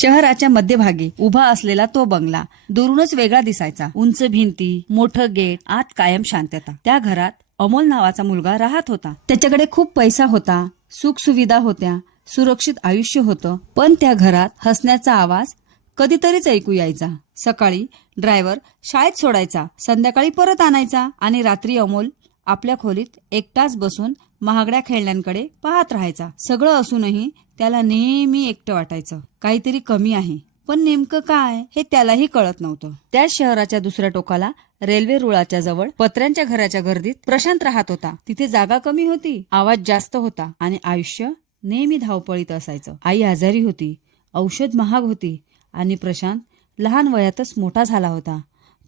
शहराच्या मध्यभागी उभा असलेला तो बंगला दुरूनच वेगळा दिसायचा. उंच भिंती, मोठं गेट, आत कायम शांतता. त्या घरात अमोल नावाचा मुलगा राहत होता. त्याच्याकडे खूप पैसा होता, सुख सुविधा होत्या, सुरक्षित आयुष्य होतं. पण त्या घरात हसण्याचा आवाज कधीतरीच ऐकू यायचा. सकाळी ड्रायव्हर शाळेत सोडायचा, संध्याकाळी परत आणायचा आणि रात्री अमोल आपल्या खोलीत एकटाच बसून महागड्या खेळण्यांकडे पाहत राहायचा. सगळं असूनही त्याला नेहमी एकटं वाटायचं. काहीतरी कमी आहे, पण नेमकं काय हे त्यालाही कळत नव्हतं. त्या शहराच्या दुसऱ्या टोकाला रेल्वे रुळाच्या जवळ पत्र्यांच्या घराच्या गर्दीत प्रशांत राहत होता. तिथे जागा कमी होती, आवाज जास्त होता आणि आयुष्य नेहमी धावपळीत असायचं. आई आजारी होती, औषध महाग होती आणि प्रशांत लहान वयातच मोठा झाला होता.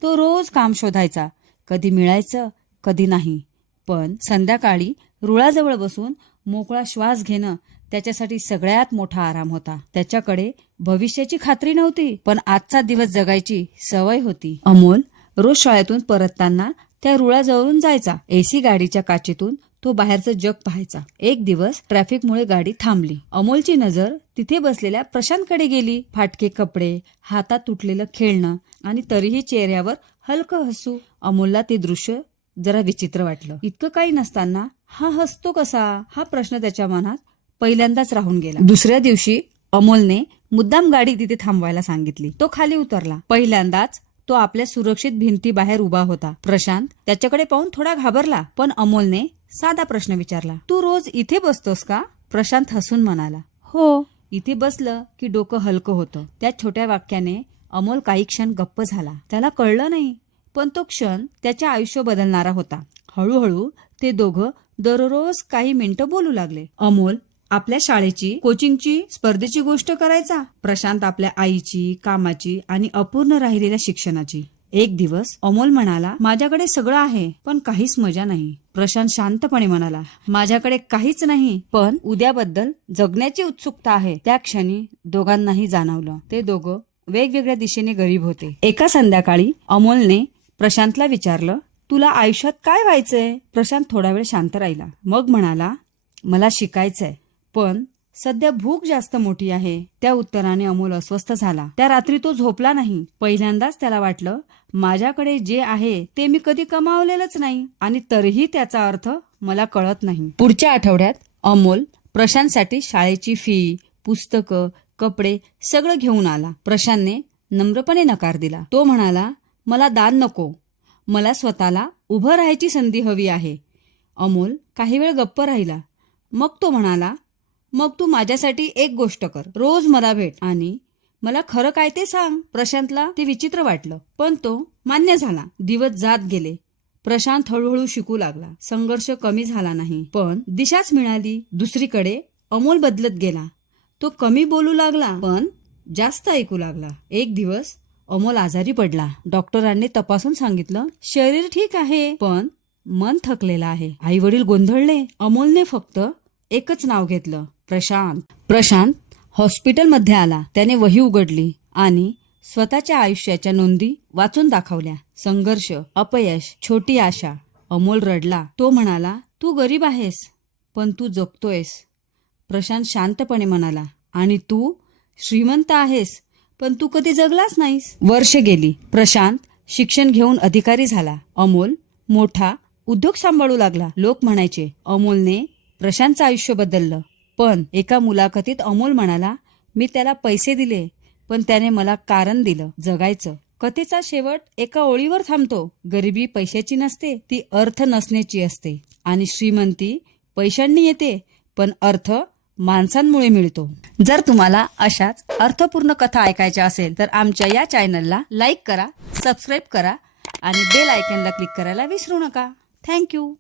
तो रोज काम शोधायचा, कधी मिळायचं कधी नाही. पण संध्याकाळी रुळाजवळ बसून मोकळा श्वास घेणं त्याच्यासाठी सगळ्यात मोठा आराम होता. त्याच्याकडे भविष्याची खात्री नव्हती, पण आजचा दिवस जगायची सवय होती. अमोल रोज शाळेतून परतताना त्या रुळाजवळून जायचा. एसी गाडीच्या काचेतून तो बाहेरचं जग पाहायचा. एक दिवस ट्रॅफिकमुळे गाडी थांबली. अमोलची नजर तिथे बसलेल्या प्रशांतकडे गेली. फाटके कपडे, हातात तुटलेलं खेळणं आणि तरीही चेहऱ्यावर हलकं हसू. अमोलला ते दृश्य जरा विचित्र वाटलं. इतकं काही नसताना हा हसतो कसा, हा प्रश्न त्याच्या मनात पहिल्यांदाच राहून गेला. दुसऱ्या दिवशी अमोलने मुद्दाम गाडी तिथे थांबवायला सांगितली. तो खाली उतरला. पहिल्यांदाच तो आपल्या सुरक्षित भिंती बाहेर उभा होता. प्रशांत त्याच्याकडे पाहून थोडा घाबरला, पण अमोलने साधा प्रश्न विचारला, तू रोज इथे बसतोस का? प्रशांत हसून म्हणाला, हो. इथे बसलं की डोकं हलकं होतं. त्या छोट्या वाक्याने अमोल काही क्षण गप्प झाला. त्याला कळलं नाही, पण तो क्षण त्याच्या आयुष्य बदलणारा होता. हळूहळू ते दोघं दररोज काही मिनिटं बोलू लागले. अमोल आपल्या शाळेची, कोचिंगची, स्पर्धेची गोष्ट करायचा. प्रशांत आपल्या आईची, कामाची आणि अपूर्ण राहिलेल्या शिक्षणाची. एक दिवस अमोल म्हणाला, माझ्याकडे सगळं आहे पण काहीच मजा नाही. प्रशांत शांतपणे म्हणाला, माझ्याकडे काहीच नाही पण उद्याबद्दल जगण्याची उत्सुकता आहे. त्या क्षणी दोघांनाही जाणवलं ते दोघं वेगवेगळ्या दिशेने गरीब होते. एका संध्याकाळी अमोलने प्रशांतला विचारलं, तुला आयुष्यात काय व्हायचंय? प्रशांत थोडा वेळ शांत राहिला. मग म्हणाला, मला शिकायचंय, पण सध्या भूक जास्त मोठी आहे. त्या उत्तराने अमोल अस्वस्थ झाला. त्या रात्री तो झोपला नाही. पहिल्यांदाच त्याला वाटलं, माझ्याकडे जे आहे ते मी कधी कमावलेलंच नाही आणि तरीही त्याचा अर्थ मला कळत नाही. पुढच्या आठवड्यात अमोल प्रशांतसाठी शाळेची फी, पुस्तकं, कपडे सगळं घेऊन आला. प्रशांतने नम्रपणे नकार दिला. तो म्हणाला, मला दान नको, मला स्वतःला उभं राहायची संधी हवी आहे. अमोल काही वेळ गप्प राहिला. मग तो म्हणाला, मग तू माझ्यासाठी एक गोष्ट कर, रोज मला भेट आणि मला खरं काय ते सांग. प्रशांतला ते विचित्र वाटलं, पण तो मान्य झाला. दिवस जात गेले. प्रशांत हळूहळू शिकू लागला. संघर्ष कमी झाला नाही, पण दिशाच मिळाली. दुसरीकडे अमोल बदलत गेला. तो कमी बोलू लागला, पण जास्त ऐकू लागला. एक दिवस अमोल आजारी पडला. डॉक्टरांनी तपासून सांगितलं, शरीर ठीक आहे पण मन थकलेलं आहे. आई वडील गोंधळले. अमोलने फक्त एकच नाव घेतलं, प्रशांत. प्रशांत हॉस्पिटलमध्ये आला. त्याने वही उघडली आणि स्वतःच्या आयुष्याच्या नोंदी वाचून दाखवल्या. संघर्ष, अपयश, छोटी आशा. अमोल रडला. तो म्हणाला, तू गरीब आहेस पण तू जगतोयस. प्रशांत शांतपणे म्हणाला, आणि तू श्रीमंत आहेस पण तू कधी जगलाच नाहीस. वर्ष गेली. प्रशांत शिक्षण घेऊन अधिकारी झाला. अमोल मोठा उद्योग सांभाळू लागला. लोक म्हणायचे, अमोलने प्रशांतचं आयुष्य बदललं. पण एका मुलाखतीत अमोल म्हणाला, मी त्याला पैसे दिले पण त्याने मला कारण दिलं जगायचं. कथेचा शेवट एका ओळीवर थांबतो. गरिबी पैशाची नसते, ती अर्थ नसण्याची असते. आणि श्रीमंती पैशांनी येते पण अर्थ माणसांमुळे मिळतो. जर तुम्हाला अशाच अर्थपूर्ण कथा ऐकायच्या असेल तर आमच्या या चॅनलला लाईक करा, सबस्क्राईब करा आणि बेल आयकॉनला क्लिक करायला विसरू नका. थँक्यू.